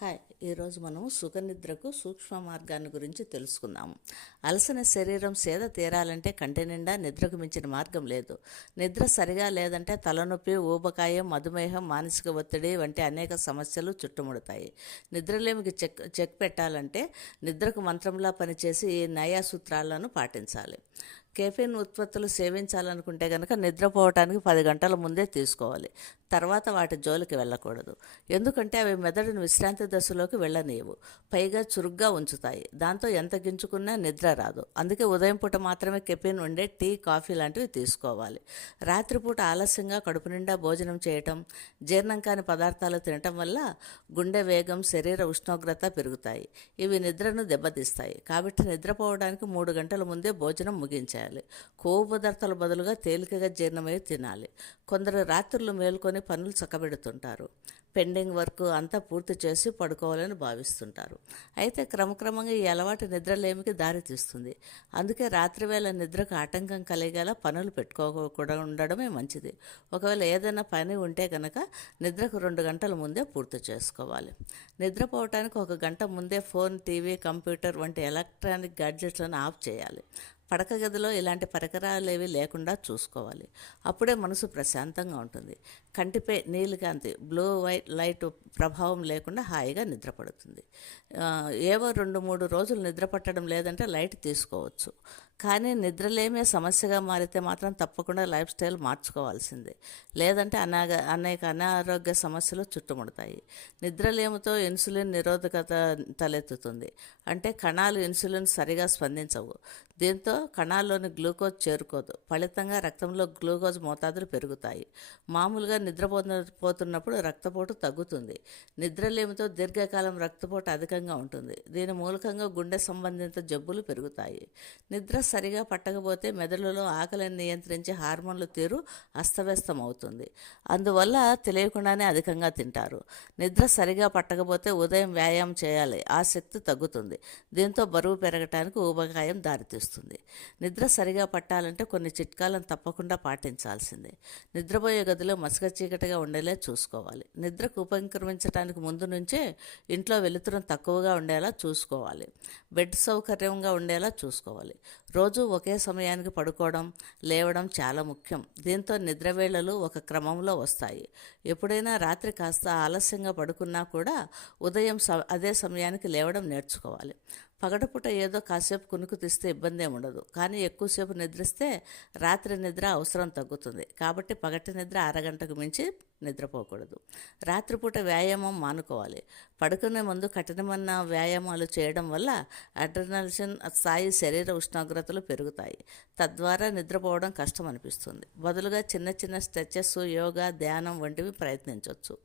Hi, ఈరోజు మనం సుఖనిద్రకు సూక్ష్మ మార్గాన్ని గురించి తెలుసుకుందాము. అలసిన శరీరం సేద తీరాలంటే కంటి నిండా నిద్రకు మించిన మార్గం లేదు. నిద్ర సరిగా లేదంటే తలనొప్పి, ఊబకాయం, మధుమేహం, మానసిక ఒత్తిడి వంటి అనేక సమస్యలు చుట్టుముడతాయి. నిద్రలేమికి చెక్ పెట్టాలంటే నిద్రకు మంత్రంలా పనిచేసి ఈ నయా సూత్రాలను పాటించాలి. కెఫీన్ ఉత్పత్తులు సేవించాలనుకుంటే కనుక నిద్రపోవటానికి 10 గంటల ముందే తీసుకోవాలి. తర్వాత వాటి జోలికి వెళ్ళకూడదు. ఎందుకంటే అవి మెదడును విశ్రాంతి దశలోకి వెళ్ళనీయవు. పైగా చురుగ్గా ఉంచుతాయి. దాంతో ఎంత గించుకున్నా నిద్ర రాదు. అందుకే ఉదయం పూట మాత్రమే కెఫీన్ ఉండే టీ, కాఫీ లాంటివి తీసుకోవాలి. రాత్రిపూట ఆలస్యంగా కడుపు నిండా భోజనం చేయటం, జీర్ణం కాని పదార్థాలు తినటం వల్ల గుండె వేగం, శరీర ఉష్ణోగ్రత పెరుగుతాయి. ఇవి నిద్రను దెబ్బతీస్తాయి. కాబట్టి నిద్రపోవడానికి 3 గంటల ముందే భోజనం ముగించాలి. కొవ్వు పదార్థాల బదులుగా తేలికగా జీర్ణమై తినాలి. కొందరు రాత్రులు మేల్కొని పనులు చక్కబెడుతుంటారు. పెండింగ్ వర్క్ అంతా పూర్తి చేసి పడుకోవాలని భావిస్తుంటారు. అయితే క్రమక్రమంగా ఈ అలవాటు నిద్రలేమికి దారితీస్తుంది. అందుకే రాత్రివేళ నిద్రకు ఆటంకం కలిగేలా పనులు పెట్టుకోకుండా ఉండడమే మంచిది. ఒకవేళ ఏదైనా పని ఉంటే కనుక నిద్రకు 2 గంటల ముందే పూర్తి చేసుకోవాలి. నిద్రపోవటానికి 1 గంట ముందే ఫోన్, టీవీ, కంప్యూటర్ వంటి ఎలక్ట్రానిక్ గ్యాడ్జెట్లను ఆఫ్ చేయాలి. పడక గదిలో ఇలాంటి పరికరాలు ఏవి లేకుండా చూసుకోవాలి. అప్పుడే మనసు ప్రశాంతంగా ఉంటుంది. కంటిపై నీలికాంతి, బ్లూ వైట్ లైట్ ప్రభావం లేకుండా హాయిగా నిద్రపడుతుంది. ఏవో 2-3 రోజులు నిద్ర పట్టడం లేదంటే లైట్ తీసుకోవచ్చు. కానీ నిద్రలేమే సమస్యగా మారితే మాత్రం తప్పకుండా లైఫ్ స్టైల్ మార్చుకోవాల్సిందే. లేదంటే అనేక అనారోగ్య సమస్యలు చుట్టుముడతాయి. నిద్రలేమితో ఇన్సులిన్ నిరోధకత తలెత్తుతుంది. అంటే కణాలు ఇన్సులిన్ సరిగా స్పందించవు. దీంతో కణాల్లోని గ్లూకోజ్ చేరుకోదు. ఫలితంగా రక్తంలో గ్లూకోజ్ మోతాదులు పెరుగుతాయి. మామూలుగా నిద్రపోతున్నప్పుడు రక్తపోటు తగ్గుతుంది. నిద్రలేమితో దీర్ఘకాలం రక్తపోటు అధికంగా ఉంటుంది. దీని మూలకంగా గుండె సంబంధిత జబ్బులు పెరుగుతాయి. నిద్ర సరిగా పట్టకపోతే మెదడులో ఆకలిని నియంత్రించే హార్మోన్ల తీరు అస్తవ్యస్తం అవుతుంది. అందువల్ల తెలియకుండానే అధికంగా తింటారు. నిద్ర సరిగా పట్టకపోతే ఉదయం వ్యాయామం చేయాలి. ఆ శక్తి తగ్గుతుంది. దీంతో బరువు పెరగటానికి ఊబకాయం దారితీస్తుంది. నిద్ర సరిగా పట్టాలంటే కొన్ని చిట్కాలను తప్పకుండా పాటించాల్సిందే. నిద్రపోయే గదిలో మసక చీకటిగా ఉండేలా చూసుకోవాలి. నిద్రకు ఉపక్రమించడానికి ముందు నుంచే ఇంట్లో వెలుతురం తక్కువగా ఉండేలా చూసుకోవాలి. బెడ్ సౌకర్యంగా ఉండేలా చూసుకోవాలి. రోజు ఒకే సమయానికి పడుకోవడం, లేవడం చాలా ముఖ్యం. దీంతో నిద్రవేళలు ఒక క్రమంలో వస్తాయి. ఎప్పుడైనా రాత్రి కాస్త ఆలస్యంగా పడుకున్నా కూడా ఉదయం అదే సమయానికి లేవడం నేర్చుకోవాలి. పగటిపూట ఏదో కాసేపు కునుకు తీస్తే ఇబ్బంది ఏమి ఉండదు. కానీ ఎక్కువసేపు నిద్రిస్తే రాత్రి నిద్ర అవసరం తగ్గుతుంది. కాబట్టి పగటి నిద్ర 1/2 గంటకు మించి నిద్రపోకూడదు. రాత్రిపూట వ్యాయామం మానుకోవాలి. పడుకునే ముందు కఠినమైన వ్యాయామాలు చేయడం వల్ల అడ్రినలిన్ స్థాయి, శరీర ఉష్ణోగ్రతలు పెరుగుతాయి. తద్వారా నిద్రపోవడం కష్టం అనిపిస్తుంది. బదులుగా చిన్న చిన్న స్ట్రెచెస్, యోగా, ధ్యానం వంటివి ప్రయత్నించవచ్చు.